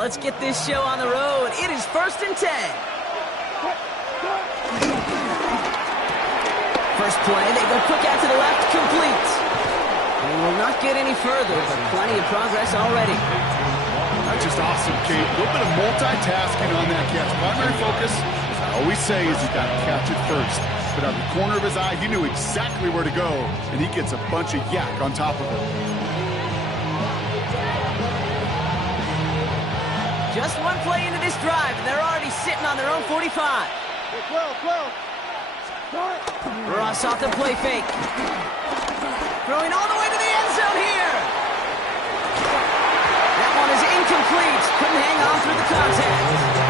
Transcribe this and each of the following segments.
let's get this show on the road. It is 1st and 10. First play, they go quick out to the left, complete. They will not get any further, but plenty of progress already. That's just awesome, Kate. A little bit of multitasking on that catch. Primary focus, as I always say, is you got to catch it first. But out of the corner of his eye, he knew exactly where to go, and he gets a bunch of yak on top of it. Just one play into this drive, and they're already sitting on their own 45. Ross off the play fake. Throwing all the way to the end zone here. That one is incomplete. Couldn't hang on through the contact.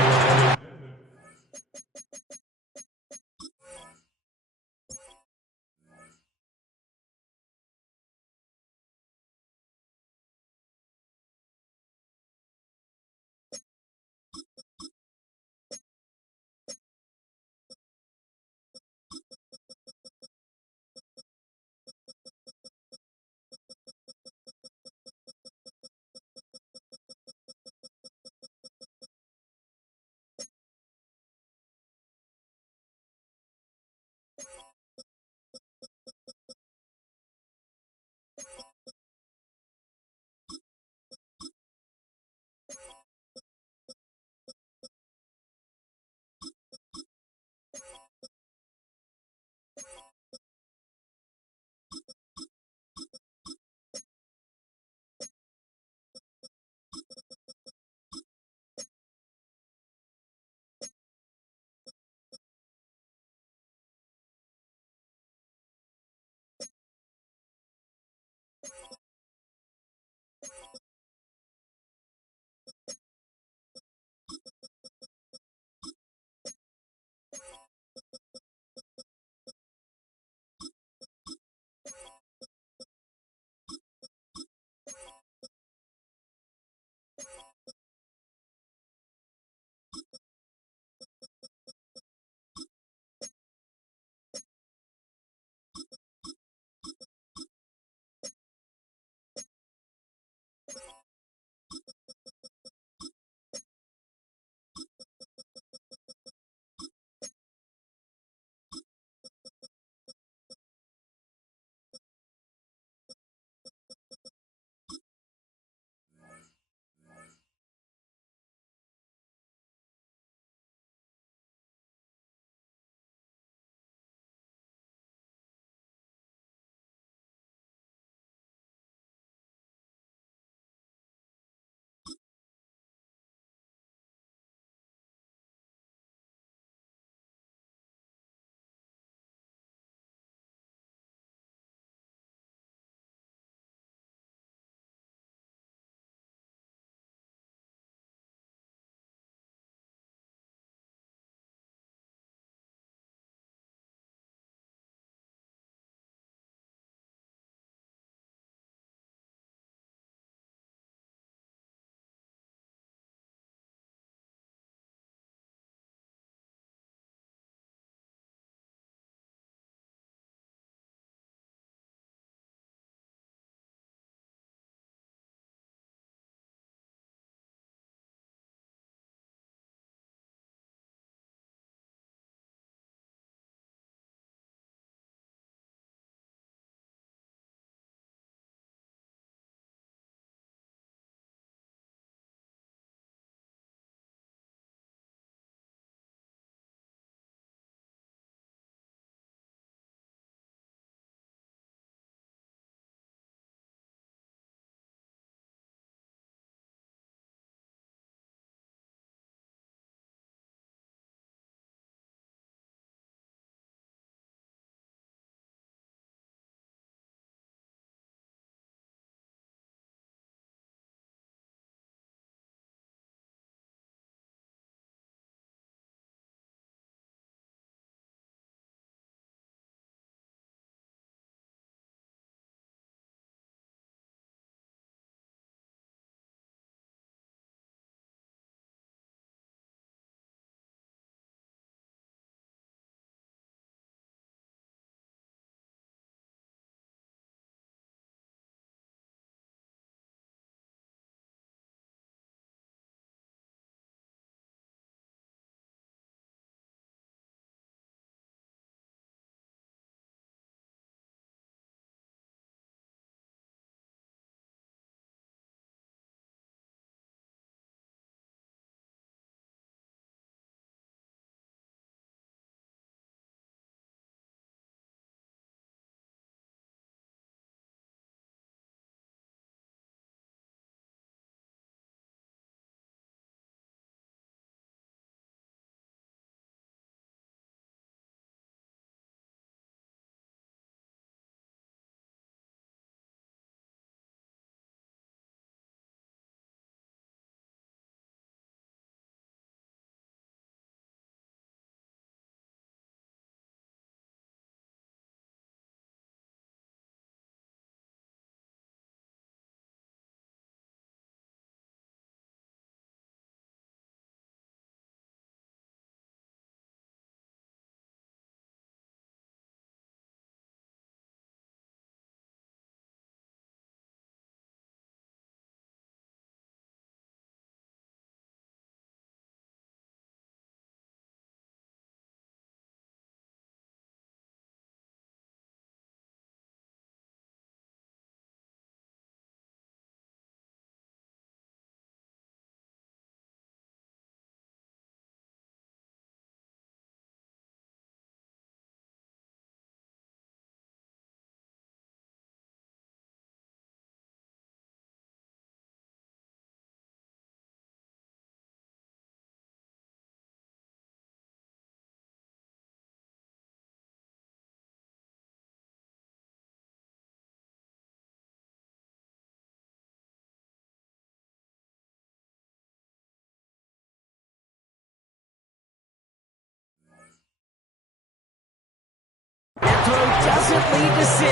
throw doesn't lead to 6.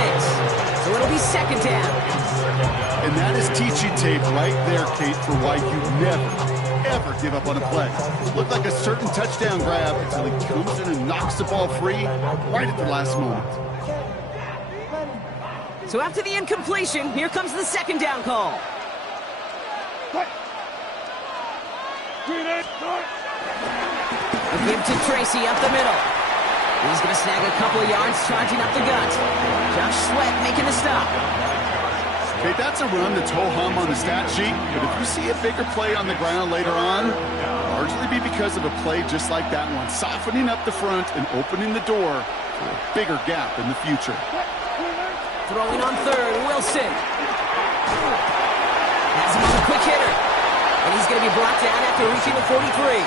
So it'll be second down. And that is teaching tape right there, Kate, for why you never, ever give up on a play. Looked like a certain touchdown grab until he comes in and knocks the ball free right at the last moment. So after the incompletion, here comes the second down call. A give to Tracy up the middle. He's going to snag a couple of yards charging up the gut. Josh Sweat making the stop. Okay, that's a run that's ho-hum on the stat sheet, but if you see a bigger play on the ground later on, it'll largely be because of a play just like that one, softening up the front and opening the door for a bigger gap in the future. Throwing on third, Wilson. Has him on a quick hitter. And he's going to be brought down after reaching the 43.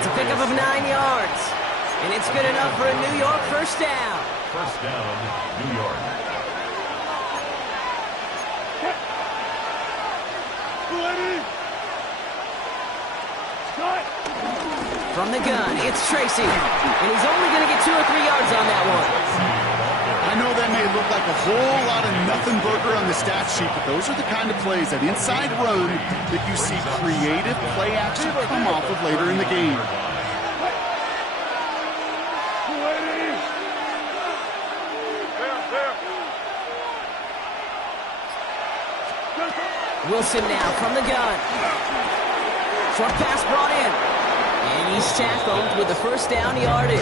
It's a pickup of 9 yards. And it's good enough for a New York first down. First down, New York. From the gun, it's Tracy. And he's only going to get 2 or 3 yards on that one. I know that may look like a whole lot of nothing burger on the stat sheet, but those are the kind of plays, that inside run, that you see creative play action come off of later in the game. Wilson now from the gun. Short pass brought in. And he's tackled with the first down yardage.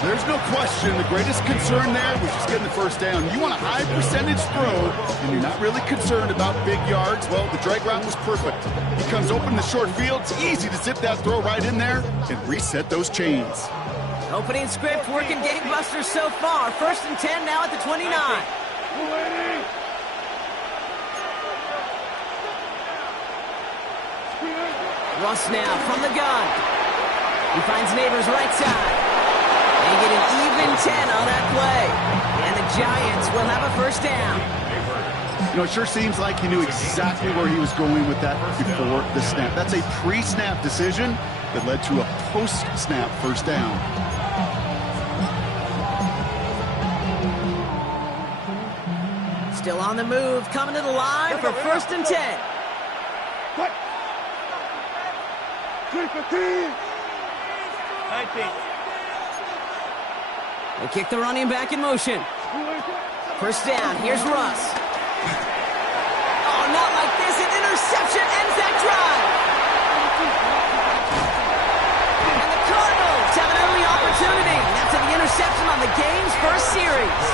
There's no question the greatest concern there was just getting the first down. You want a high percentage throw, and you're not really concerned about big yards. Well, the drag route was perfect. He comes open in the short field. It's easy to zip that throw right in there and reset those chains. Opening script working gangbusters so far. First and 10 now at the 29. Russ now from the gun. He finds Neighbors right side. They get an even 10 on that play. And the Giants will have a first down. You know, it sure seems like he knew exactly where he was going with that before the snap. That's a pre-snap decision that led to a post-snap first down. Still on the move, coming to the line for first and 10. They kick the running back in motion. First down, here's Russ. Oh, not like this. An interception ends that drive. And the Cardinals have an early opportunity after the interception on the game's first series.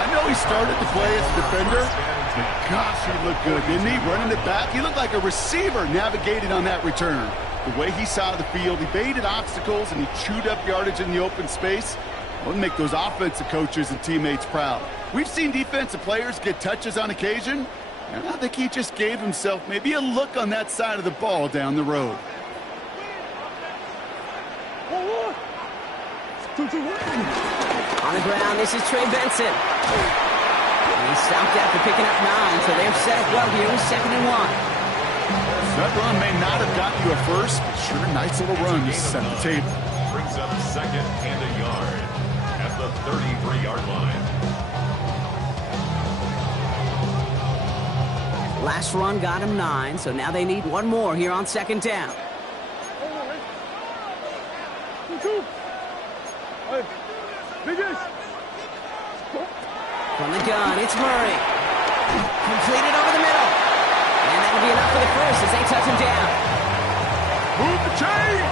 I know he started to play as a defender, but gosh, he looked good, didn't he? Running it back, he looked like a receiver navigating on that return. The way he saw the field, he baited obstacles and he chewed up yardage in the open space. It would make those offensive coaches and teammates proud. We've seen defensive players get touches on occasion, and I think he just gave himself maybe a look on that side of the ball down the road. On the ground, this is Trey Benson. And he stopped after picking up 9, so they're set well here with 2nd and 1. That run may not have got you a first, but sure, nice little run to set the table. Brings up second and a yard at the 33-yard line. Last run got him 9, so now they need one more here on 2nd down. From the gun, it's Murray. Completed over the middle. And that'll be enough for the first as they touch him down. Move the chains!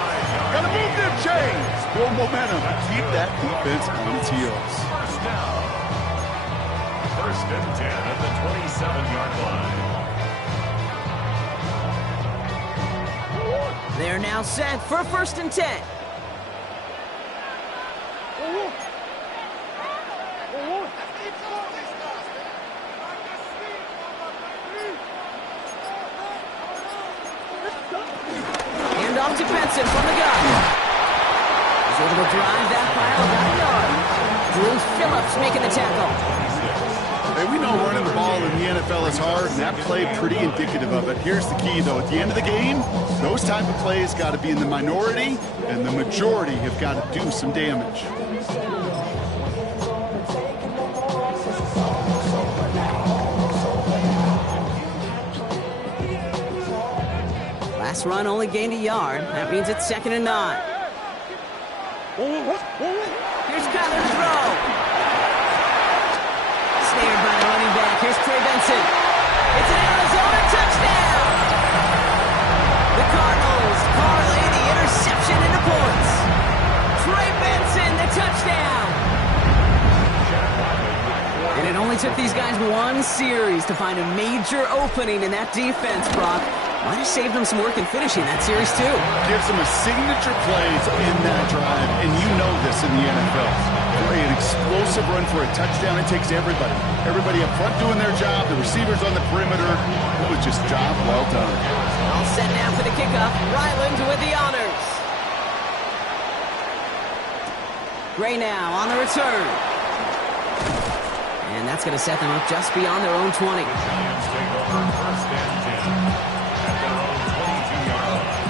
Gotta move them chains! Build momentum. Keep that defense on its heels. First down. First and 10 at the 27-yard line. They're now set for first and 10. Hand off to Benson from the gun. He's able to drive that pile about a yard. Drew Phillips making the tackle. Hey, we know running the ball in the NFL is hard, and that play pretty indicative of it. Here's the key, though. At the end of the game, those type of plays got to be in the minority, and the majority have got to do some damage. Last run only gained a yard. That means it's 2nd and 9. Here's Kyler's throw. Snared by the running back. Here's Trey Benson. It's an Arizona touchdown. The Cardinals parlay the interception into points. Trey Benson, the touchdown. And it only took these guys one series to find a major opening in that defense, Brock. Might have saved them some work in finishing that series, too. Gives them a signature plays in that drive, and you know this in the NFL. For an explosive run for a touchdown, it takes everybody. Everybody up front doing their job, the receivers on the perimeter. It was just job well done. All set now for the kickoff. Ryland with the honors. Gray now on the return. And that's going to set them up just beyond their own 20. Giants take over 1st and 10 at their own 22-yard line.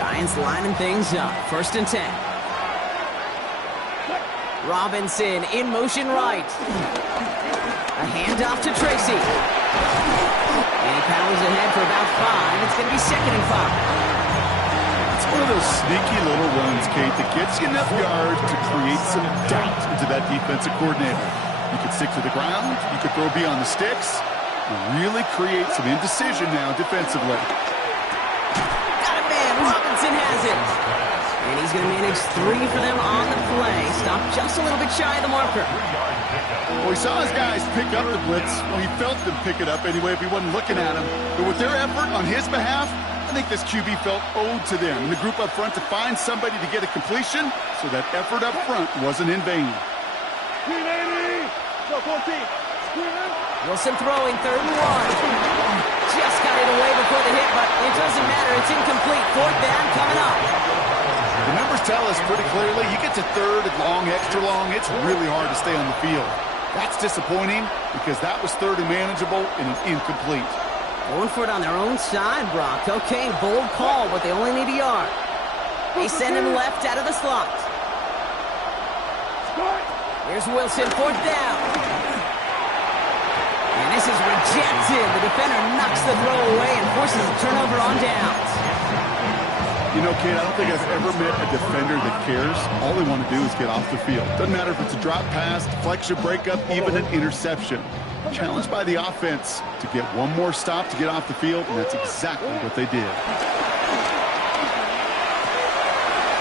Giants lining things up. 1st and 10. Robinson in motion right. A handoff to Tracy. And he powers ahead for about 5. It's going to be 2nd and 5. It's one of those sneaky little runs, Kate, that gets you enough yards to create some doubt into that defensive coordinator. You could stick to the ground, you could throw beyond the sticks, and really create some indecision now defensively. Got a man, Robinson has it. And he's going to manage 3 for them on the play. Stopped just a little bit shy of the marker. Well, he saw his guys pick up the blitz. Well, he felt them pick it up anyway if he wasn't looking at him. But with their effort on his behalf, I think this QB felt owed to them and the group up front to find somebody to get a completion, so that effort up front wasn't in vain. Wilson throwing 3rd and 1. Just got it away before the hit, but it doesn't matter. It's incomplete. 4th down coming up. The numbers tell us pretty clearly, you get to 3rd and long, extra long, it's really hard to stay on the field. That's disappointing because that was 3rd and manageable and an incomplete. Going for it on their own side, Brock. Okay, bold call, but they only need a yard. They send him left out of the slot. Here's Wilson, 4th down. And this is rejected. The defender knocks the throw away and forces a turnover on downs. You know, Kate, I don't think I've ever met a defender that cares. All they want to do is get off the field. Doesn't matter if it's a drop pass, deflection, breakup, even an interception. Challenged by the offense to get one more stop to get off the field, and that's exactly what they did.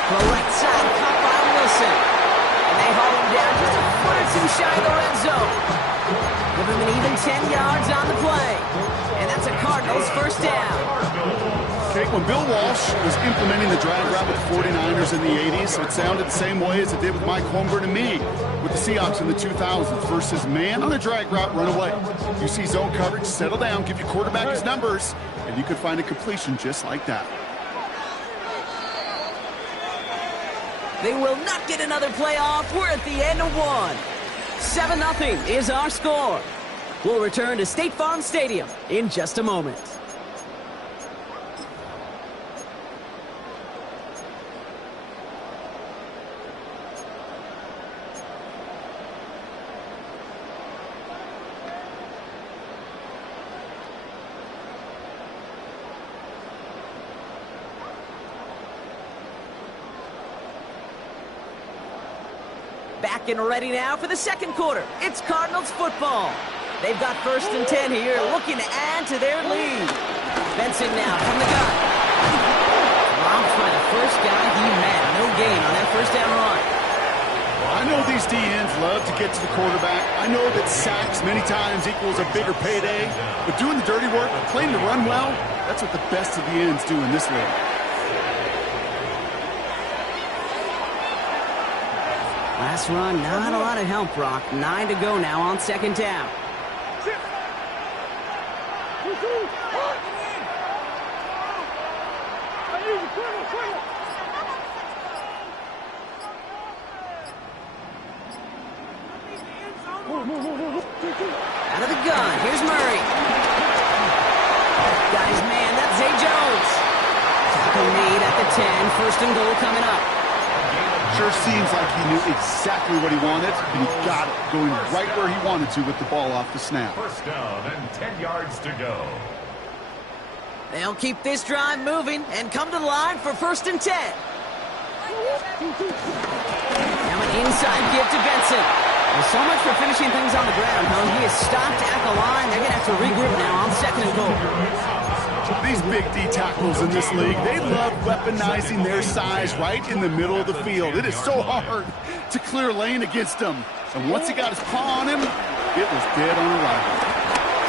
The right side, caught by Wilson. And they haul him down just a foot or 2 shy of the red zone. Give him an even 10 yards on the play. And that's a Cardinals 1st down. Okay, when Bill Walsh was implementing the drag route with the 49ers in the 80s, it sounded the same way as it did with Mike Holmgren and me with the Seahawks in the 2000s versus man on the drag route, run away. You see zone coverage, settle down, give your quarterback his numbers, and you could find a completion just like that. They will not get another playoff. We're at the end of 1. 7-0 is our score. We'll return to State Farm Stadium in just a moment. Back and ready now for the 2nd quarter. It's Cardinals football. They've got 1st and 10 here, looking to add to their lead. Benson now from the gun. Robbed by the first guy he met. No gain on that 1st down run. Well, I know these DNs love to get to the quarterback. I know that sacks many times equals a bigger payday. But doing the dirty work, playing to run well, that's what the best of the ends do in this league. Last run, not a lot of help, Brock. 9 to go now on 2nd down. Out of the gun, here's Murray. Got his man, that's Zay Jones. Tackle made at the 10, 1st and goal coming up. Sure seems like he knew exactly what he wanted, and he got it, going right where he wanted to with the ball off the snap. First down and 10 yards to go. They'll keep this drive moving and come to the line for 1st and 10. Now an inside give to Benson. Well, so much for finishing things on the ground, huh? He is stopped at the line. They're going to have to regroup now on 2nd and goal. These big D tackles in this league, they love weaponizing their size right in the middle of the field. It is so hard to clear lane against them. And once he got his paw on him, it was dead on arrival.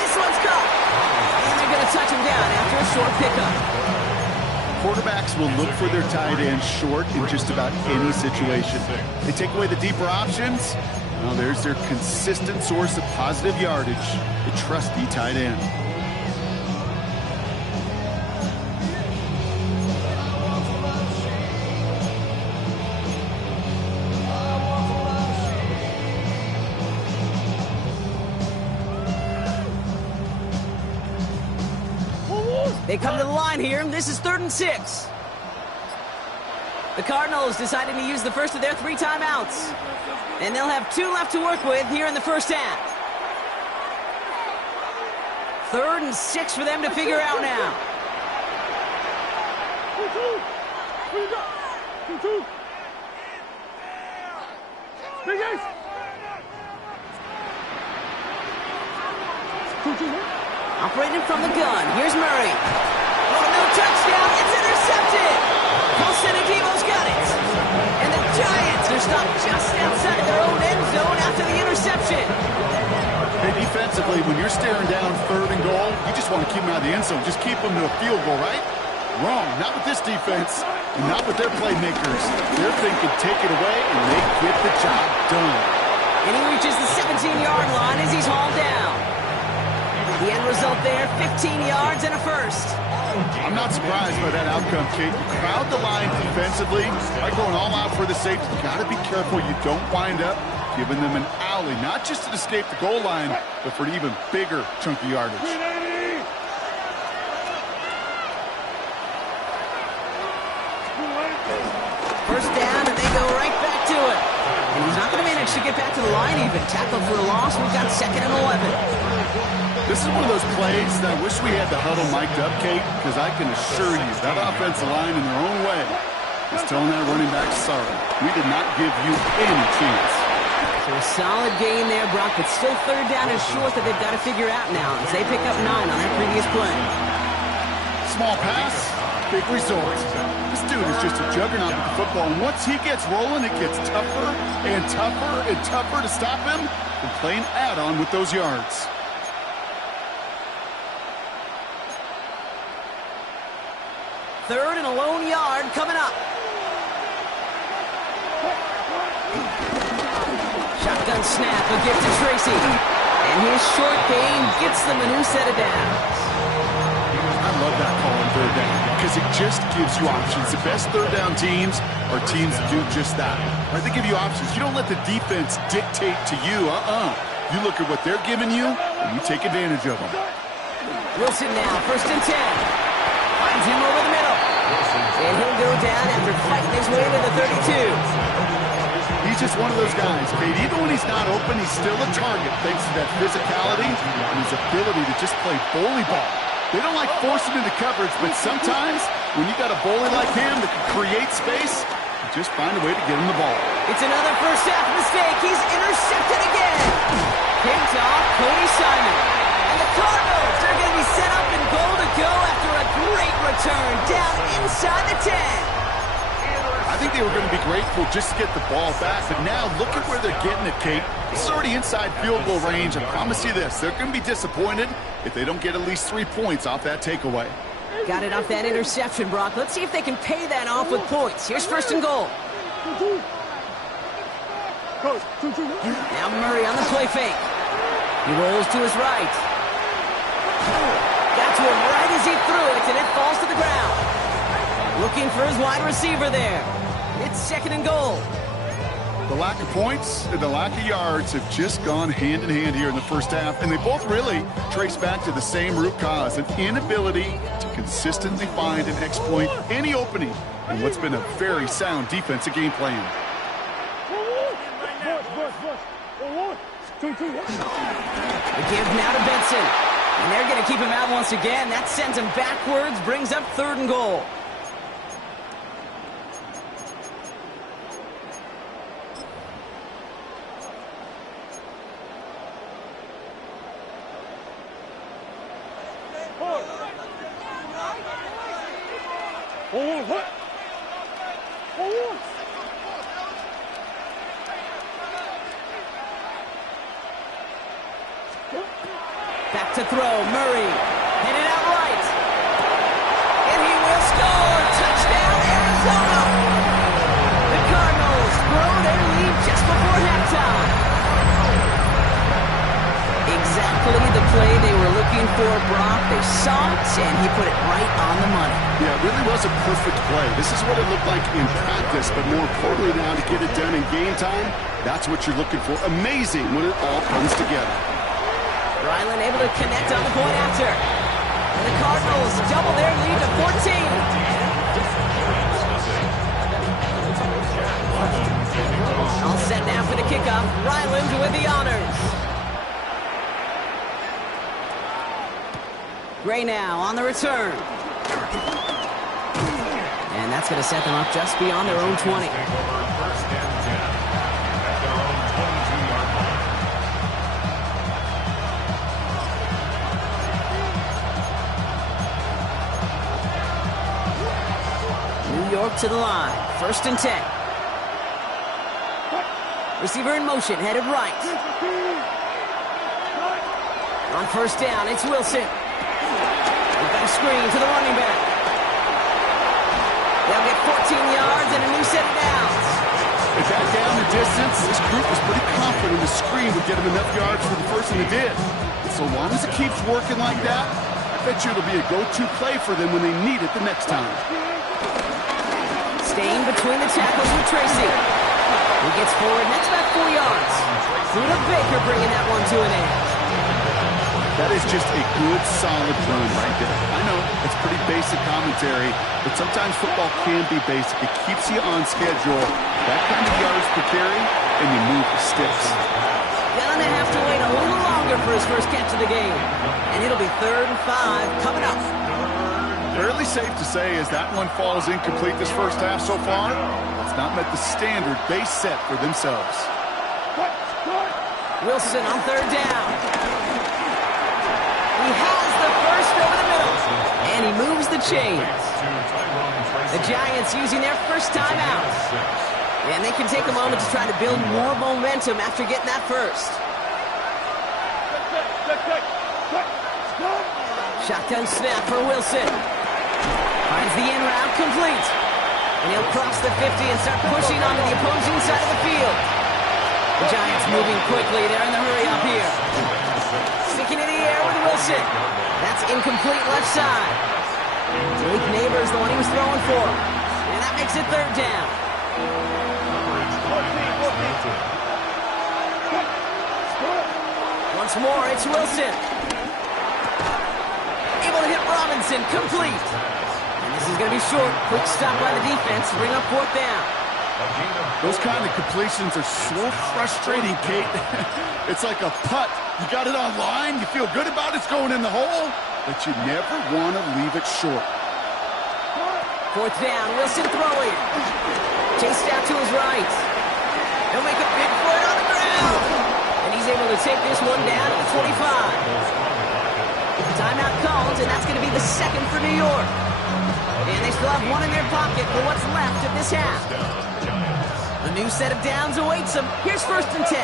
This one's caught. And they're going to touch him down after a short pickup. Quarterbacks will look for their tight end short in just about any situation. They take away the deeper options. Well, there's their consistent source of positive yardage, the trusty tight end. They come to the line here, and this is 3rd and 6. The Cardinals deciding to use the first of their 3 timeouts. And they'll have 2 left to work with here in the first half. 3rd and 6 for them to figure out now. Operating from the gun. Here's Murray. Oh, no touchdown. It's intercepted. Posedivo's got it. And the Giants are stopped just outside their own end zone after the interception. Hey, defensively, when you're staring down 3rd and goal, you just want to keep them out of the end zone. Just keep them to a field goal, right? Wrong. Not with this defense, and not with their playmakers. They're thinking take it away, and they get the job done. And he reaches the 17-yard line as he's hauled down. The end result there, 15 yards and a first. I'm not surprised by that outcome, Kate. You crowd the line defensively by going all out for the safety. You got to be careful you don't wind up giving them an alley, not just to escape the goal line, but for an even bigger chunk of yardage. First down, and they go right back to it. And he's not going to manage to get back to the line even. Tackled for a loss. We've got 2nd and 11. This is one of those plays that I wish we had the huddle mic'd up, Kate, because I can assure you that offensive line in their own way is telling that running back, sorry, we did not give you any chance. So a solid gain there, Brock, but still 3rd down and short that they've got to figure out now as they pick up 9 on that previous play. Small pass, big result. This dude is just a juggernaut with the football, and once he gets rolling, it gets tougher and tougher and tougher to stop him from playing add-on with those yards. 3rd and a lone yard coming up. Shotgun snap, a gift to Tracy. And his short gain gets them a new set of downs. I love that call on 3rd down because it just gives you options. The best 3rd down teams are teams that do just that. Right? They give you options. You don't let the defense dictate to you. You look at what they're giving you, and you take advantage of them. Wilson now, 1st and 10. Finds him over the middle. And he'll go down after fighting his way to the 32. He's just one of those guys, Kate. Even when he's not open, he's still a target thanks to that physicality and his ability to just play bully ball. They don't like forcing into coverage, but sometimes when you got a bully like him that can create space, you just find a way to get him the ball. It's another first half mistake. He's intercepted again. Picked off Cody Simon. And the Cardinals are going to be set up in goal to go after a great return down inside the 10. I think they were going to be grateful just to get the ball back, but now look at where they're getting it, Kate. This is already inside field goal range. I promise you this, they're going to be disappointed if they don't get at least 3 points off that takeaway. Got it off that interception, Brock. Let's see if they can pay that off with points. Here's 1st and goal. Now Murray on the play fake. He rolls to his right. Got to him right as he threw it, and it falls to the ground. Looking for his wide receiver there. It's 2nd and goal. The lack of points and the lack of yards have just gone hand in hand here in the first half, and they both really trace back to the same root cause, an inability to consistently find and exploit any opening in what's been a very sound defensive game plan. The give now to Benson. And they're going to keep him out once again. That sends him backwards, brings up 3rd and goal. Back to throw, Murray. Hit it out right. And he will score. Touchdown, Arizona. The Cardinals grow their lead just before halftime. Exactly the play they were looking for, Brock. They saw it, and he put it right on the money. Yeah, it really was a perfect play. This is what it looked like in practice, but more importantly now to get it done in game time, that's what you're looking for. Amazing when it all comes together. Ryland able to connect on the point after. And the Cardinals double their lead to 14. All set now for the kickoff. Ryland with the honors. Gray now on the return. And that's going to set them up just beyond their own 20. First and 10 at their own 22-yard line. New York to the line. 1st and 10. Receiver in motion, headed right. On 1st down, it's Wilson. We've got a screen to the running back. They'll get 14 yards and a new set of downs. If that down the distance, this group was pretty confident the screen would get him enough yards for the first, and it did. So long as it keeps working like that, I bet you it'll be a go-to play for them when they need it the next time. Staying between the tackles with Tracy. He gets forward, that's about 4 yards. Luda Baker bringing that one to an end. That is just a good, solid run right there. I know it's pretty basic commentary, but sometimes football can be basic. It keeps you on schedule. That kind of yards per carry, and you move the sticks. Gonna have to wait a little longer for his first catch of the game. And it'll be 3rd and 5 coming up. Fairly safe to say as that one falls incomplete this first half so far, it's not met the standard they set for themselves. Wilson on 3rd down. He has the first over the middle. And he moves the chains. The Giants using their first timeout. And they can take a moment to try to build more momentum after getting that first. Shotgun snap for Wilson. Finds the in route complete. And he'll cross the 50 and start pushing onto the opposing side of the field. The Giants moving quickly. They're in the hurry up here. Sticking in the air with Wilson. That's incomplete left side. Malik Neighbors, the one he was throwing for. And that makes it 3rd down. Once more, it's Wilson. Able to hit Robinson, complete. And this is going to be short. Quick stop by the defense to bring up 4th down. Those kind of completions are so frustrating, Kate. It's like a putt. You got it on line, you feel good about it's going in the hole, but you never want to leave it short. 4th down, Wilson throwing. Chased out to his right. He'll make a big play on the ground. And he's able to take this one down to the 25. Timeout called, and that's going to be the 2nd for New York. And they still have one in their pocket for what's left of this half. A new set of downs awaits them. Here's 1st and 10.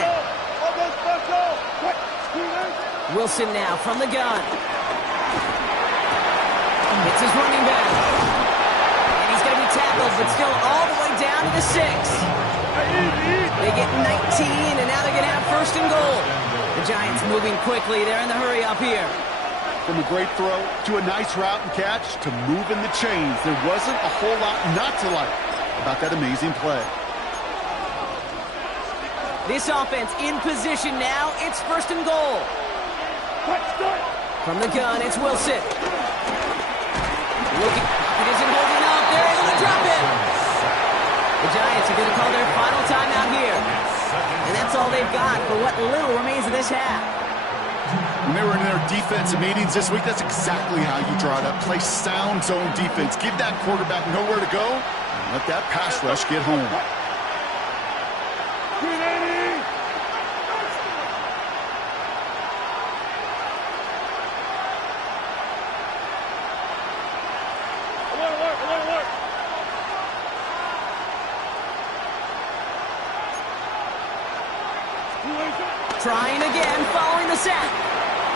Wilson now from the gun. It's his running back. And he's going to be tackled, but still all the way down to the 6. They get 19, and now they're going to have 1st and goal. The Giants moving quickly. They're in the hurry up here. From a great throw to a nice route and catch to moving the chains, there wasn't a whole lot not to like about that amazing play. This offense in position now. It's 1st and goal. From the gun, it's Wilson. Looking, it isn't holding up. They're able to drop it. The Giants are going to call their final timeout here. got for what little remains of this half. When they were in their defensive meetings this week, that's exactly how you draw it up. Play sound zone defense. Give that quarterback nowhere to go, and let that pass rush get home. Trying again, following the sack.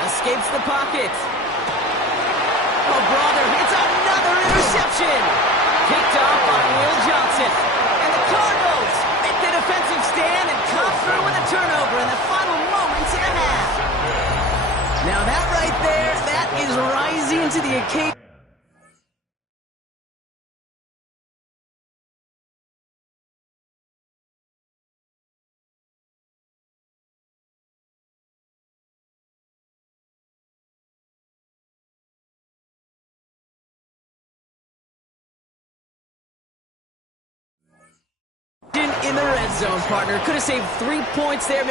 Escapes the pocket. Oh, brother, it's another interception. Picked off by Will Johnson. And the Cardinals make the defensive stand and come through with a turnover in the final moments of the half. Now that right there, that is rising to the occasion. In the red zone, partner. Could have saved 3 points there.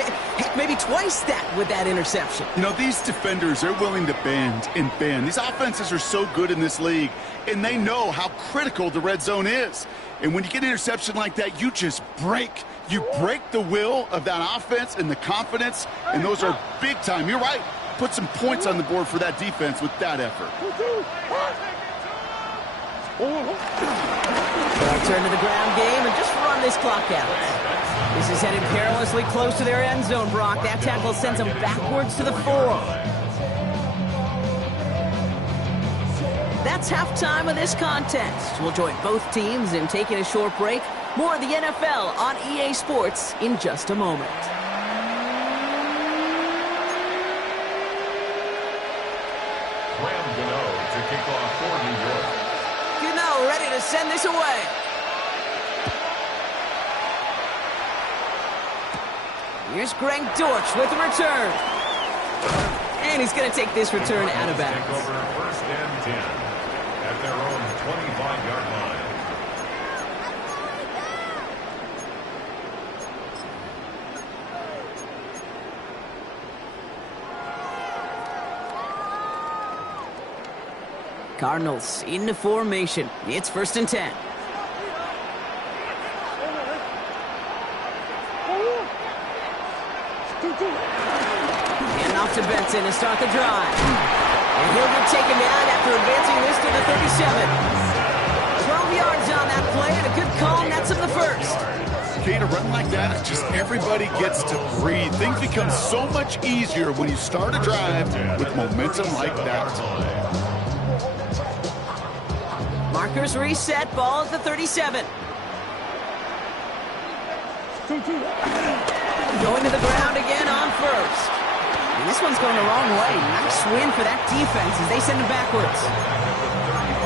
Maybe twice that with that interception. You know, these defenders, they're willing to bend and bend. These offenses are so good in this league, and they know how critical the red zone is. And when you get an interception like that, you just break. You break the will of that offense and the confidence, and those are big time. You're right. Put some points on the board for that defense with that effort. Turn to the ground game and just run this clock out. This is headed perilously close to their end zone, Brock. That tackle sends them backwards to the 4. That's halftime of this contest. We'll join both teams in taking a short break. More of the NFL on EA Sports in just a moment. Graham Gano to kick off for New York. Gano ready to send this away. Here's Greg Dortch with the return. And he's going to take this return out of bounds. Take over first and 10 at their own 25-yard line. Cardinals into formation. It's first and 10. And off to Benson to start the drive. And he'll get taken down after advancing this to the 37. 12 yards on that play and a good call, nets him the first. Okay, to run like that, just everybody gets to breathe. Things become so much easier when you start a drive with momentum like that. Markers reset, ball at the 37. Going to the ground again on first. And this one's going the wrong way. Nice win for that defense as they send it backwards.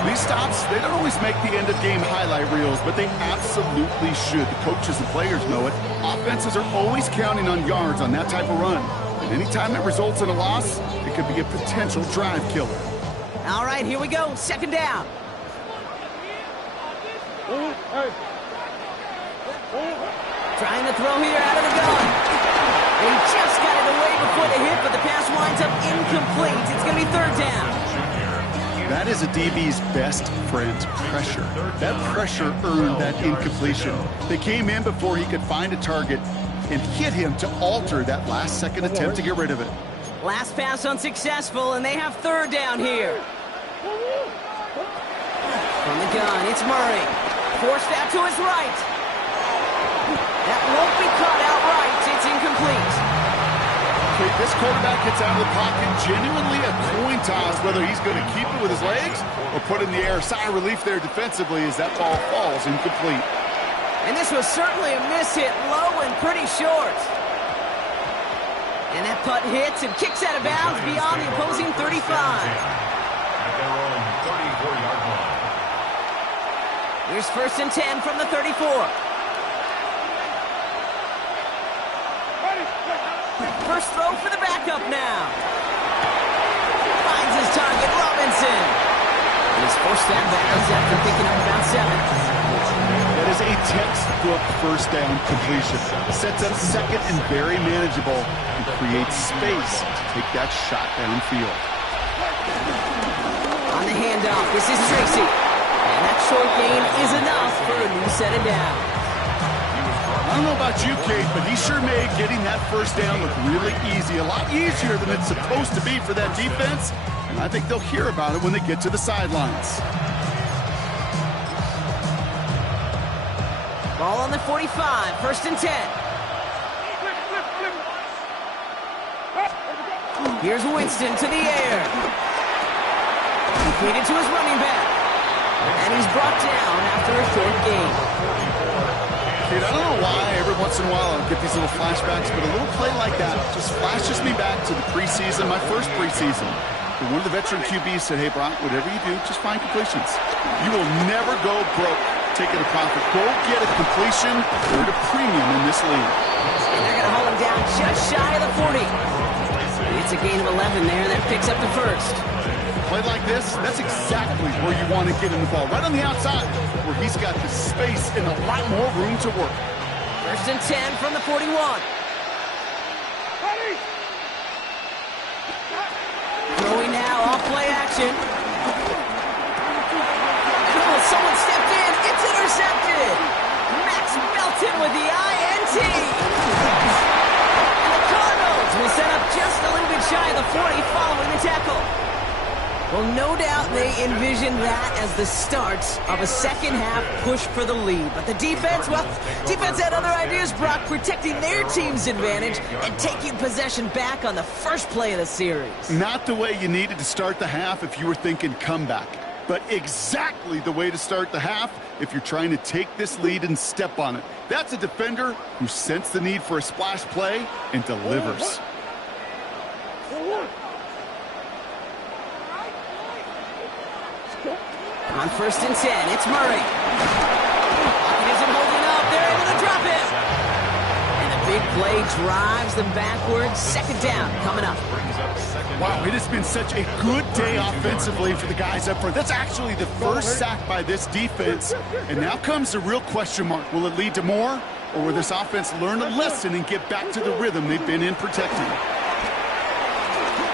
These stops, they don't always make the end-of-game highlight reels, but they absolutely should. The coaches and players know it. Offenses are always counting on yards on that type of run. And anytime it results in a loss, it could be a potential drive killer. All right, here we go. Second down. Trying to throw here out of the gun. And he just got it away before the hit, but the pass winds up incomplete. It's going to be third down. That is a DB's best friend, pressure. That pressure earned that incompletion. They came in before he could find a target and hit him to alter that last-second attempt to get rid of it. Last pass unsuccessful, and they have third down here. From the gun, it's Murray. Forced out to his right. That won't be caught outright. It's incomplete. Okay, this quarterback gets out of the pocket. Genuinely a coin toss whether he's going to keep it with his legs or put it in the air. Sigh of relief there defensively as that ball falls incomplete. And this was certainly a miss hit, low and pretty short. And that putt hits and kicks out of bounds beyond the opposing 35. At their own 34-yard line. Here's first and 10 from the 34. First throw for the backup now. Finds his target, Robinson. He's forced down bounds after picking up about 7. That is is a textbook first down completion. Sets up second and very manageable and creates space to take that shot downfield. On the handoff, this is Tracy. And that short gain is enough for a new set of downs. I don't know about you, Kate, but he sure made getting that first down look really easy. A lot easier than it's supposed to be for that defense. And I think they'll hear about it when they get to the sidelines. Ball on the 45, first and 10. Here's Winston to the air. Completed to his running back. And he's brought down after a short gain. Kate, I don't know why every once in a while I get these little flashbacks, but a little play like that just flashes me back to the preseason, my first preseason. And one of the veteran QBs said, hey, Brock, whatever you do, just find completions. You will never go broke taking a profit. Go get a completion. They're at a premium in this league. And they're going to hold him down just shy of the 40. It's a gain of 11 there. That picks up the first. Play like this, that's exactly where you want to get him the ball. Right on the outside, where he's got the space and a lot more room to work. First and 10 from the 41. Throwing now, off play action. Oh, someone stepped in. It's intercepted. Max Melton with the INT. And the Cardinals will set up just a little bit shy of the 40 following the tackle. Well, no doubt they envisioned that as the start of a second-half push for the lead. But the defense, well, defense had other ideas, Brock, protecting their team's advantage and taking possession back on the first play of the series. Not the way you needed to start the half if you were thinking comeback, but exactly the way to start the half if you're trying to take this lead and step on it. That's a defender who sensed the need for a splash play and delivers. On first and 10, it's Murray. Pocket isn't holding up. They're able to drop him. And the big play drives them backwards. Second down coming up. Wow, it has been such a good day offensively for the guys up front. That's actually the first sack by this defense. And now comes the real question mark. Will it lead to more? Or will this offense learn a lesson and get back to the rhythm they've been in protecting?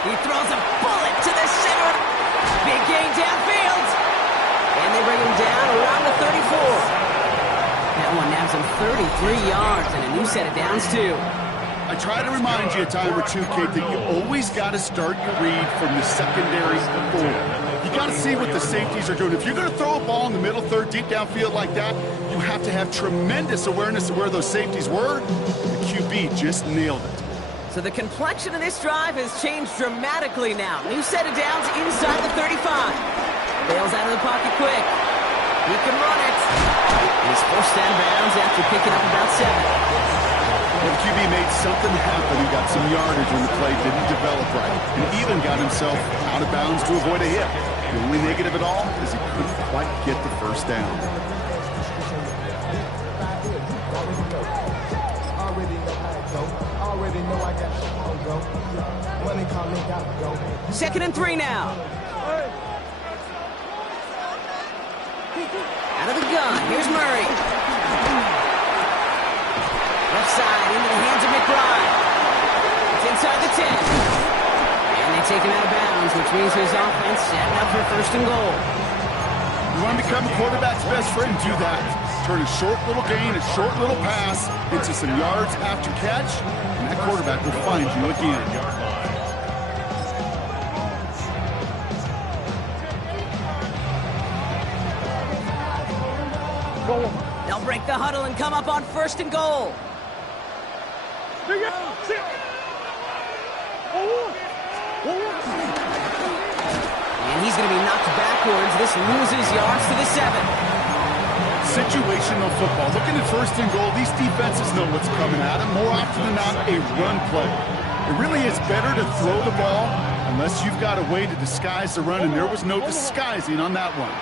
He throws a bullet to the center. Big gain downfield. And they bring him down around the 34. That one nabs him 33 yards and a new set of downs, too. I try to remind you a time or two, Kate, that you always got to start your read from the secondary forward. You got to see what the safeties are doing. If you're going to throw a ball in the middle third, deep downfield like that, you have to have tremendous awareness of where those safeties were. The QB just nailed it. So the complexion of this drive has changed dramatically now. New set of downs inside the 35. Bails out of the pocket quick. He can run it. He's forced out of bounds after picking up about 7. The QB made something happen. He got some yardage when the play didn't develop right. And even got himself out of bounds to avoid a hit. The only negative at all is he couldn't quite get the first down. Second and 3 now. Out of the gun, here's Murray. Left side into the hands of McBride. It's inside the 10. And they take him out of bounds, which means his offense setting up for first and goal. You want to become a quarterback's best friend? Do that. Turn a short little gain, a short little pass into some yards after catch, and that quarterback will find you again. They'll break the huddle and come up on first and goal. And he's going to be knocked backwards. This loses yards to the 7. Situational football. Looking at first and goal, these defenses know what's coming at them. More often than not, a run play. It really is better to throw the ball unless you've got a way to disguise the run, and there was no disguising on that one.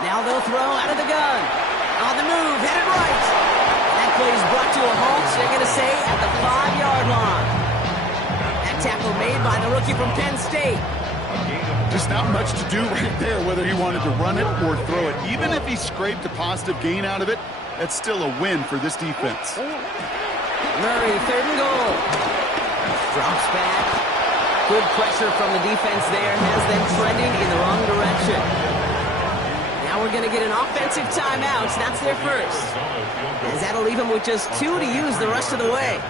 Now they'll throw out of the gun. On the move, headed right. That play is brought to a halt, so they're going to say at the 5-yard line. That tackle made by the rookie from Penn State. Just not much to do right there, whether he wanted to run it or throw it. Even if he scraped a positive gain out of it, that's still a win for this defense. Murray, 3rd and goal. Drops back. Good pressure from the defense there. Has them trending in the wrong direction. Now we're going to get an offensive timeout. That's their first. As that'll leave them with just 2 to use the rest of the way.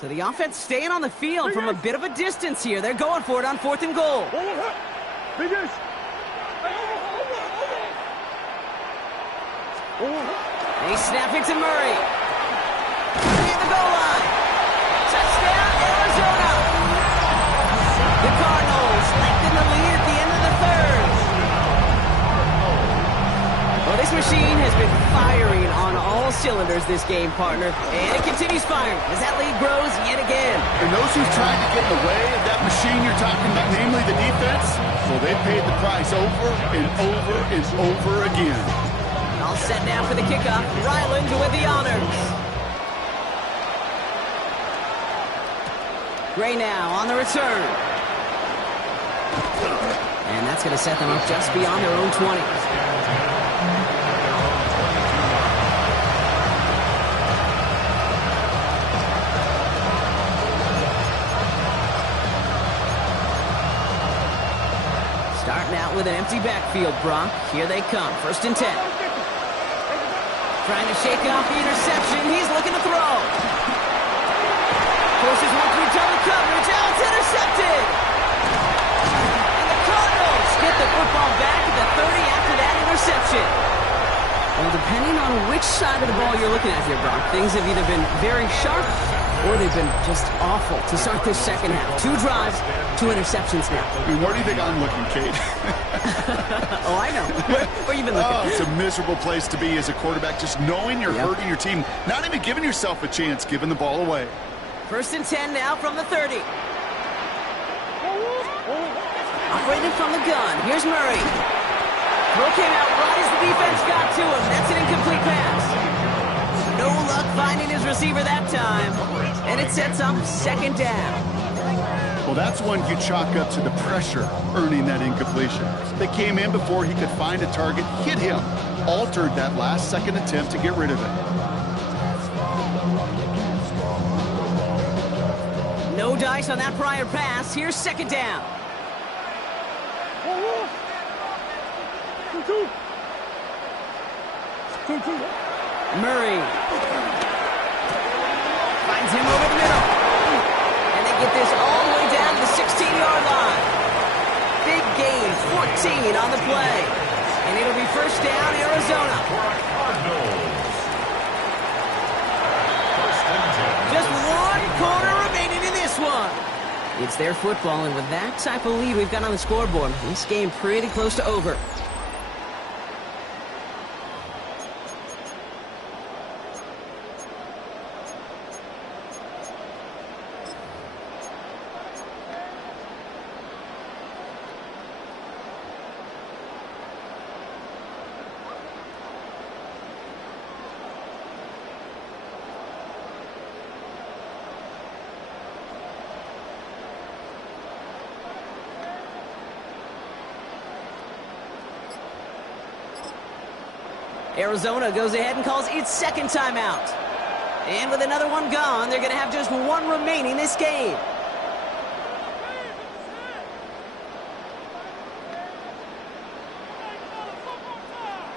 So the offense staying on the field from a bit of a distance here. They're going for it on 4th and goal. They snap it to Murray. In the goal line. Touchdown, Arizona. The Cardinals lengthen the lead at the end of the 3rd. Well, this machine has been firing on all cylinders this game, partner. And it continues firing as that lead grows yet again. And those who've tried to get in the way of that machine you're talking about, namely the defense, well, they paid the price over and over and over again. All set now for the kickoff. Ryland with the honors. Gray now on the return. And that's going to set them up just beyond their own 20. Starting out with an empty backfield, Brock. Here they come. 1st and 10. Trying to shake off the interception. He's looking to throw. Forces one through double coverage. Now it's intercepted. And the Cardinals get the football back at the 30 after that interception. Well, depending on which side of the ball you're looking at here, Brock, things have either been very sharp or they've been just awful to start this second half. 2 drives, 2 interceptions now. I mean, where do you think I'm looking, Kate? Oh, I know. Where you been looking? Oh, it's a miserable place to be as a quarterback, just knowing you're hurting your team, not even giving yourself a chance, giving the ball away. 1st and 10 now from the 30. Operating from the gun. Here's Murray. Throw came out right as the defense got to him. That's an incomplete pass. No luck finding his receiver that time. And it sets up 2nd down. Well, that's one you chalk up to the pressure earning that incompletion. They came in before he could find a target, hit him, altered that last-second attempt to get rid of it. No dice on that prior pass. Here's 2nd down. Murray finds him over the middle. And they get this all the way down to the 16-yard line. Big gain, 14 on the play. And it'll be 1st down, Arizona. Just 1 quarter remaining in this one. It's their football, and with that type of lead we've got on the scoreboard, this game pretty close to over. Arizona goes ahead and calls its 2nd timeout. And with another one gone, they're going to have just 1 remaining this game.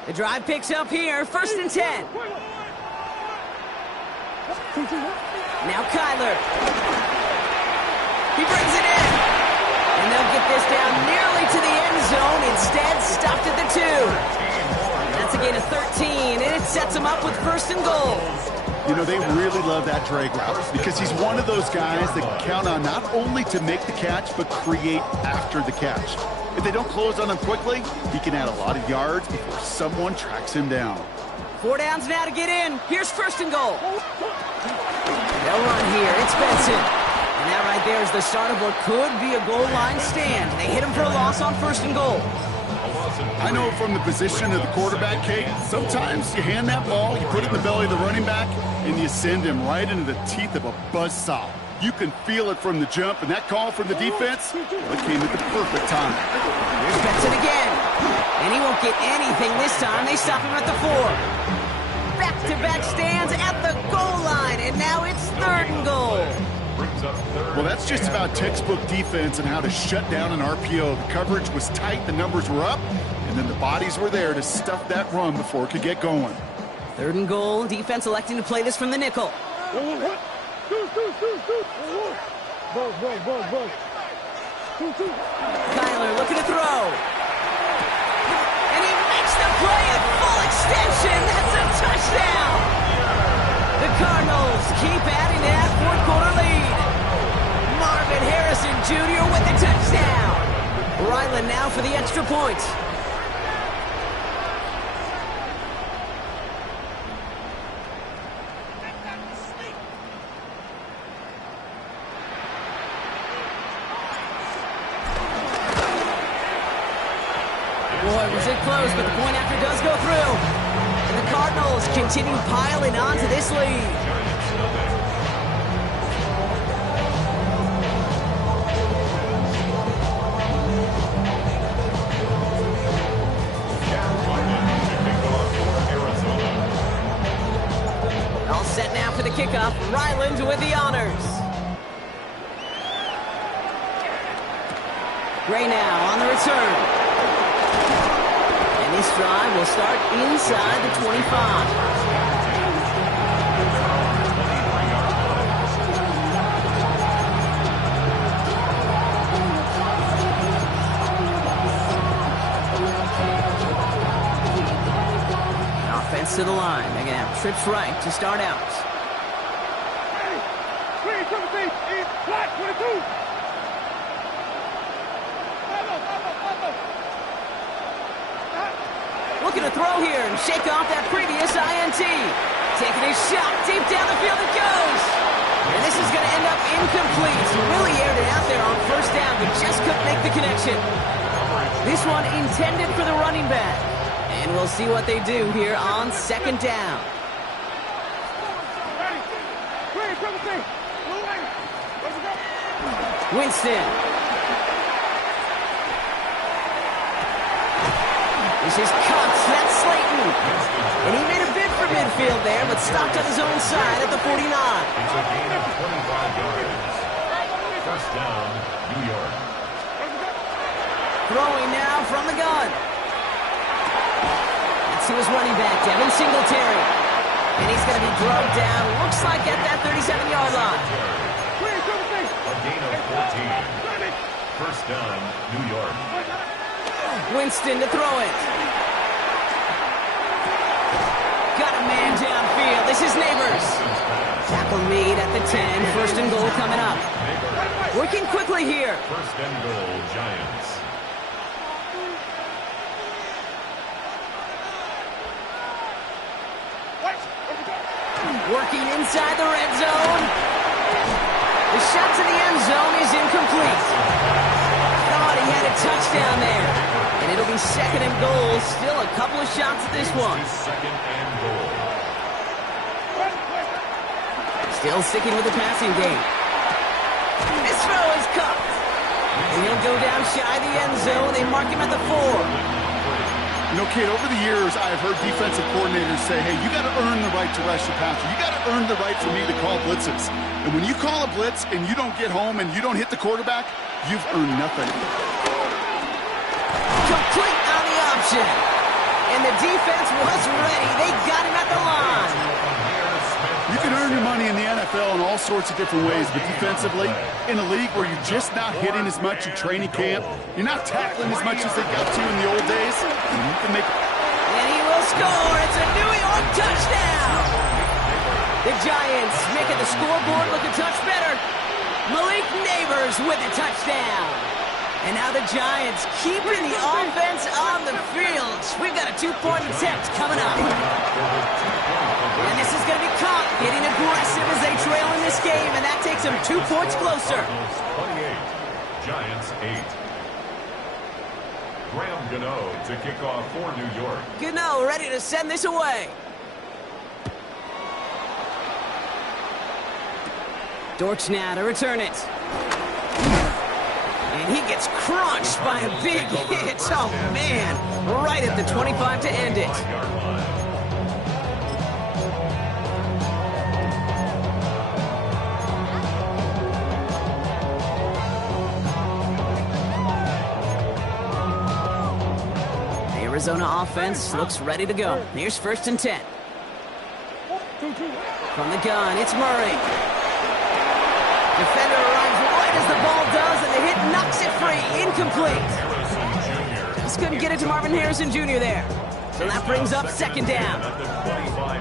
The drive picks up here, 1st and 10. Now Kyler. He brings it in. And they'll get this down nearly to the end zone. Instead, stopped at the 2. That's a gain of 13, and it sets him up with 1st and goal. You know, they really love that drag route because he's one of those guys that can count on not only to make the catch, but create after the catch. If they don't close on him quickly, he can add a lot of yards before someone tracks him down. 4 downs now to get in. Here's 1st and goal. They'll run here. It's Benson. And that right right there is the start of what could be a goal line stand. They hit him for a loss on 1st and goal. I know from the position of the quarterback, Kate, sometimes you hand that ball, you put it in the belly of the running back, and you send him right into the teeth of a buzzsaw. You can feel it from the jump, and that call from the defense, well, it came at the perfect time. Here's Benson again. And he won't get anything this time. They stop him at the 4. Back-to-back stands at the goal line, and now it's 3rd and goal. Well, that's just about textbook defense and how to shut down an RPO. The coverage was tight, the numbers were up, and then the bodies were there to stuff that run before it could get going. 3rd and goal. Defense electing to play this from the nickel. Kyler looking to throw. And he makes the play at full extension. That's a touchdown. The Cardinals keep adding to that 4th quarter lead. Marvin Harrison Jr. with the touchdown. Ryland now for the extra point. Boy, was it close, but the point after does go through. And the Cardinals continue piling on to this lead. All set now for the kickoff. Ryland with the honors. Gray now on the return. This drive will start inside the 25. Offense to the line. They're going to have trips right to start out. Looking to throw here and shake off that previous INT. Taking his shot. Deep down the field it goes. And this is going to end up incomplete. Really aired it out there on 1st down, but just couldn't make the connection. This one intended for the running back. And we'll see what they do here on 2nd down. Winston. This is Cuts. That's Slayton. And he made a bid for midfield there, but stopped on his own side at the 49. It's a gain of 25 yards. 1st down, New York. Throwing now from the gun. Let's see his running back, Devin Singletary. And he's going to be drugged down, looks like at that 37-yard line. A gain of 14. 1st down, New York. Winston to throw it. Got a man downfield. This is Neighbors. Tackle made at the 10. 1st and goal coming up. Working quickly here. 1st and goal, Giants. Working inside the red zone. The shot to the end zone is incomplete. Thought he had a touchdown there. And it'll be 2nd and goal. Still a couple of shots at this one. 2nd and goal. Still sticking with the passing game. This throw is caught. And he'll go down shy of the end zone. They mark him at the 4. You know, Kate, over the years, I've heard defensive coordinators say, hey, you got to earn the right to rush the passer. You got to earn the right for me to call blitzes. And when you call a blitz and you don't get home and you don't hit the quarterback, you've earned nothing. Complete on the option. And the defense was ready. They got him at the line. You can earn your money in the NFL in all sorts of different ways, but defensively, in a league where you're just not hitting as much in training camp, you're not tackling as much as they got to in the old days, and you can make... And he will score. It's a New York touchdown. The Giants making the scoreboard look a touch better. Malik Neighbors with a touchdown. And now the Giants keeping the offense on the field. We've got a 2-point attempt coming up. And this is going to be caught, getting aggressive as they trail in this game, and that takes him 2 points closer. Cardinals 28, Giants 8. Graham Gano to kick off for New York. Gano ready to send this away. Dortch now to return it. And he gets crunched by a big hit. Oh, man. Right at the 25 to end it. 5-yard line. The Arizona offense looks ready to go. Here's 1st and 10. From the gun, it's Murray. Defender arrives right as the ball does, and the hit knocks it free. Incomplete. Just couldn't get it to Marvin Harrison Jr. there. So that brings up 2nd down.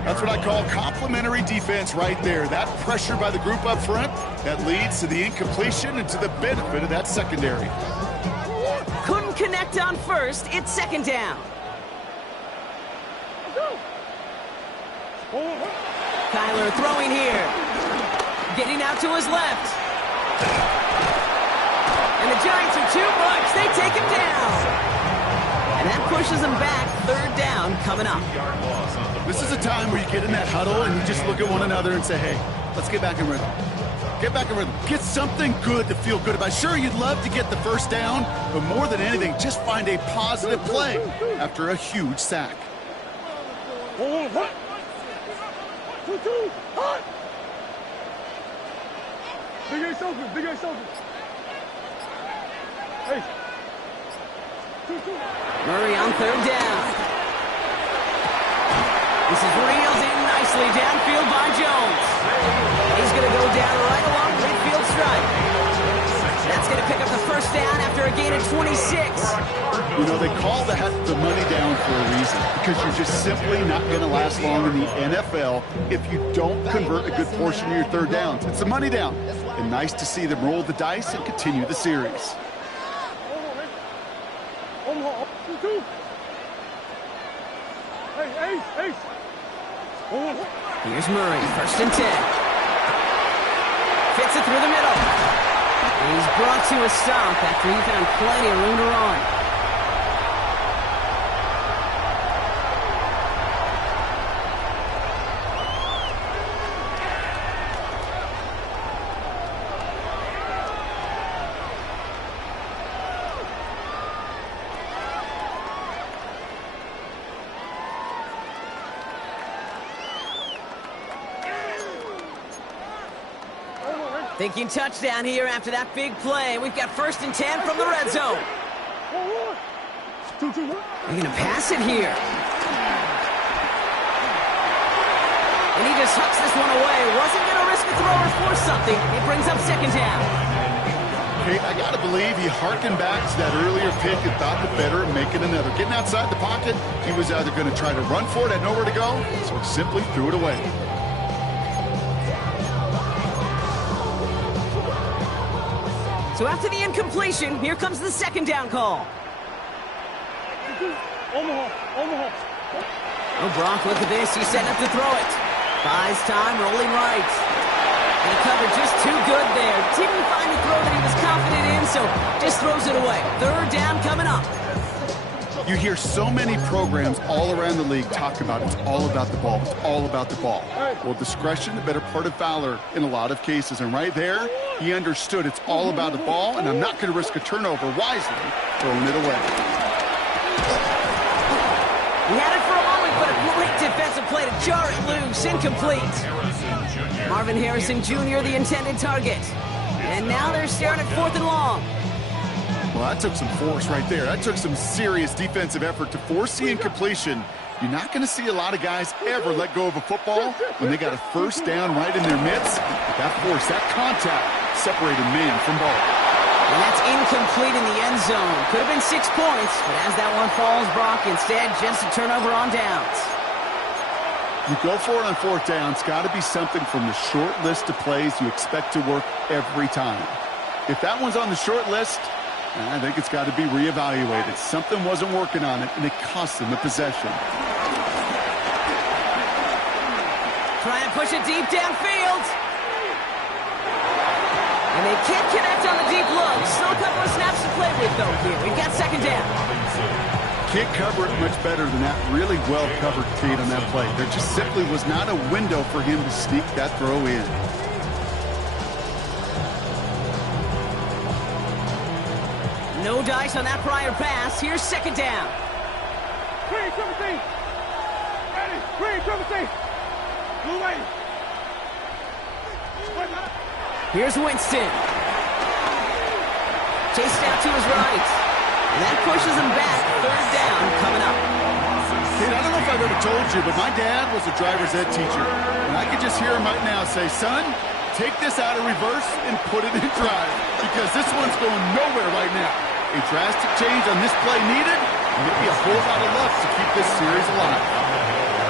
That's what I call complimentary defense right there. That pressure by the group up front, that leads to the incompletion and to the benefit of that secondary. Couldn't connect on 1st. It's 2nd down. Kyler throwing here. Getting out to his left. And the Giants are too much. They take him down. And that pushes them back. 3rd down coming up. This is a time where you get in that huddle and you just look at one another and say, hey, let's get back in rhythm. Get back in rhythm. Get something good to feel good about. Sure, you'd love to get the 1st down, but more than anything, just find a positive play after a huge sack. Big Ace open. Hey. Murray on 3rd down. This is reeled in nicely downfield by Jones. He's going to go down right along midfield stripe. That's going to pick up the 1st down after a gain of 26. You know, they call that the money down for a reason, because you're just simply not going to last long in the NFL if you don't convert a good portion of your 3rd downs. It's the money down. And nice to see them roll the dice and continue the series. Here's Murray, 1st and 10. Fits it through the middle. He's brought to a stop after he found plenty of room to run. Thinking touchdown here after that big play. We've got 1st and 10 from the red zone. They're going to pass it here. And he just hucks this one away. Wasn't going to risk a throw or force something. It brings up 2nd down. Okay, I got to believe he harkened back to that earlier pick and thought the better of making another. Getting outside the pocket, he was either going to try to run for it, had nowhere to go, so he simply threw it away. So after the incompletion, here comes the 2nd down call. Oh, Brock, look at this. He's setting up to throw it. Buys time, rolling right. And the cover just too good there. Didn't find the throw that he was confident in, so just throws it away. 3rd down coming up. You hear so many programs all around the league talk about it's all about the ball. It's all about the ball. Well, discretion, the better part of valor in a lot of cases. And right there, he understood it's all about the ball, and I'm not going to risk a turnover wisely, throwing it away. He had it for a moment, but a great defensive play to jar it loose. Incomplete. Marvin Harrison Jr., the intended target. And now they're staring at 4th and long. Well, that took some force right there. That took some serious defensive effort to force the incompletion. You're not going to see a lot of guys ever let go of a football when they got a 1st down right in their midst. That force, that contact, separated man from ball. And that's incomplete in the end zone. Could have been 6 points, but as that one falls, Brock, instead just a turnover on downs. You go for it on 4th down. It's got to be something from the short list of plays you expect to work every time. If that one's on the short list, I think it's got to be reevaluated. Something wasn't working on it, and it cost them the possession. Trying to push it deep downfield. And they can't connect on the deep look. Still a couple of snaps to play with, though, here. We've got second down. Can't cover it much better than that. Really well covered, Kate, on that play. There just simply was not a window for him to sneak that throw in. No dice on that prior pass. Here's second down. Green, triple C. Ready. Green, triple C. Blue lady. Here's Winston. Chased out to his right. And that pushes him back. Third down coming up. Kate, I don't know if I've ever told you, but my dad was a driver's ed teacher. And I could just hear him right now say, son, take this out of reverse and put it in drive. Because this one's going nowhere right now. A drastic change on this play needed, and maybe a whole lot of luck to keep this series alive.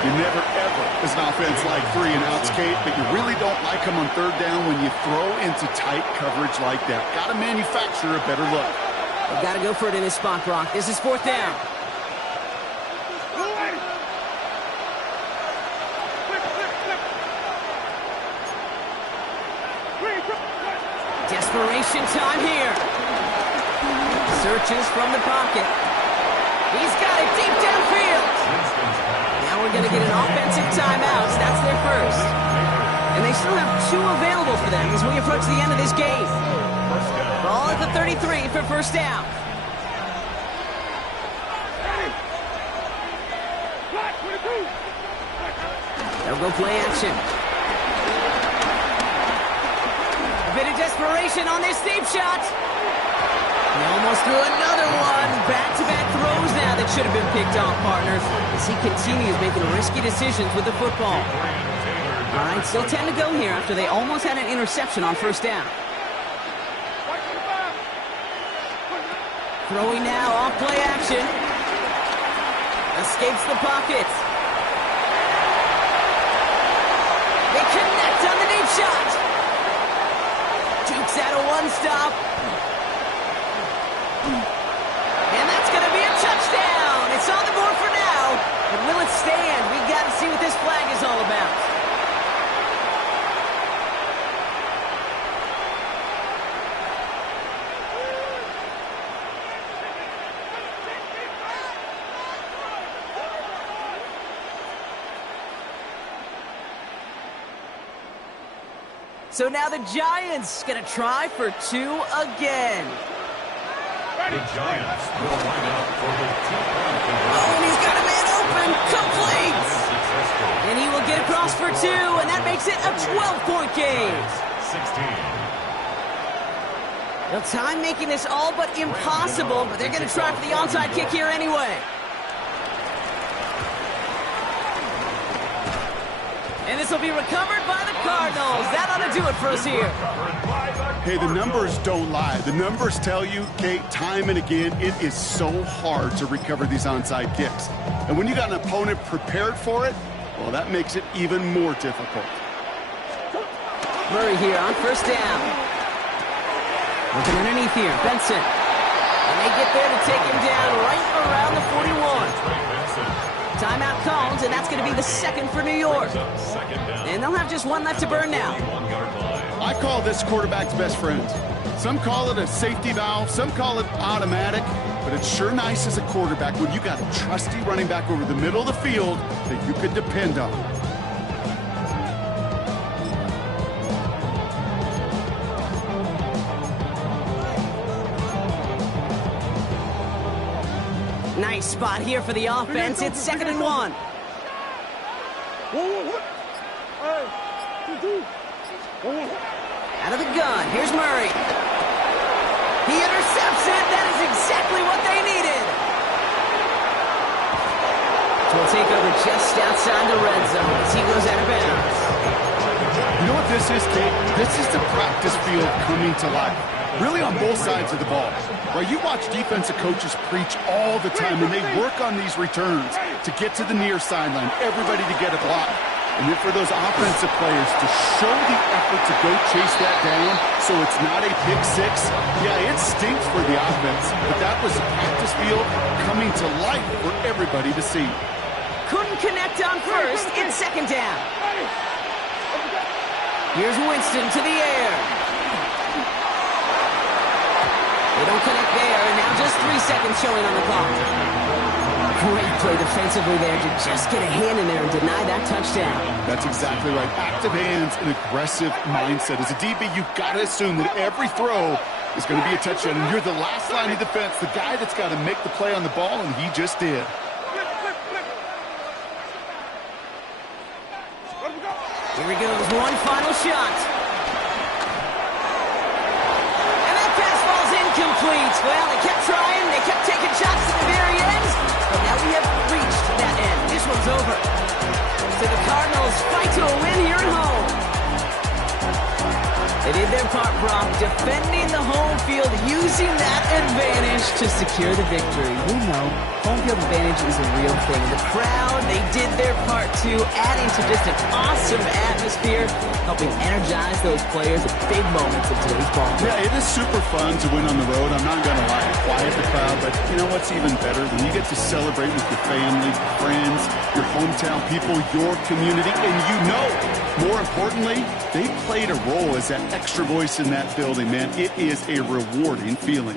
You never, ever, as an offense, like 3 and outs, Kate, but you really don't like them on third down when you throw into tight coverage like that. Got to manufacture a better look. They've got to go for it in this spot, Brock. This is fourth down. Blue lady. Flip, flip, flip. Green, triple C. Desperation time here. Searches from the pocket. He's got it deep downfield. Now we're going to get an offensive timeout. That's their first. And they still have 2 available for them as we approach the end of this game. Ball at the 33 for first down. Ready. Black 22. They'll go play action. A bit of desperation on this deep shot. He almost threw another one. Back-to-back throws now that should have been picked off, partners, as he continues making risky decisions with the football. All right, still 10 to go here after they almost had an interception on first down. Throwing now, off play action. Escapes the pocket. They connect on the deep shot. Jukes out a one-stop. And that's going to be a touchdown. It's on the board for now. But will it stand? We got to see what this flag is all about. So now the Giants going to try for 2 again. The Giants will line up for the 2-point conversion. Oh, and he's got a man open. Complete. And he will get across for 2, and that makes it a 12-point game. 16. Well, time making this all but impossible, but they're going to try for the onside kick here anyway. And this will be recovered by the Cardinals. That ought to do it for us here. Hey, the numbers don't lie. The numbers tell you, Kate, time and again, it is so hard to recover these onside kicks. And when you got an opponent prepared for it, well, that makes it even more difficult. Murray here on first down. Looking underneath here, Benson. And they get there to take him down right around the 41. Timeout called, and that's going to be the second for New York. And they'll have just 1 left to burn now. I call this quarterback's best friend. Some call it a safety valve, some call it automatic, but it's sure nice as a quarterback when you got a trusty running back over the middle of the field that you could depend on. Nice spot here for the offense. It's 2nd and 1. Out of the gun, here's Murray. He intercepts it. That is exactly what they needed. So we'll take over just outside the red zone as he goes out of bounds. You know what this is, Kate? This is the practice field coming to life. Really on both sides of the ball. Right, you watch defensive coaches preach all the time, and they work on these returns to get to the near sideline, everybody to get a block. And then for those offensive players to show the effort to go chase that down so it's not a pick six, yeah, it stinks for the offense, but that was the practice field coming to life for everybody to see. Couldn't connect on first. It's 2nd down. Here's Winston to the air. seconds showing on the clock. Great play defensively there to just get a hand in there and deny that touchdown. That's exactly right. Active hands and aggressive mindset. As a DB, you've got to assume that every throw is going to be a touchdown. And you're the last line of defense, the guy that's got to make the play on the ball, and he just did. Here he goes, one final shot. And that pass falls incomplete. Well, they kept trying, they kept taking shots to the very end, but now we have reached that end. This one's over. So the Cardinals fight to a win here at home. They did their part, Brock, defending the home field, using that advantage to secure the victory. We know home field advantage is a real thing. The crowd, they did their part too, adding to just an awesome atmosphere, helping energize those players at big moments of today's ball game. Yeah, it is super fun to win on the road. I'm not going to lie, quiet the crowd, but you know what's even better? When you get to celebrate with your family, friends, your hometown people, your community, and you know, more importantly, they played a role as that extra voice in that building, man. It is a rewarding feeling.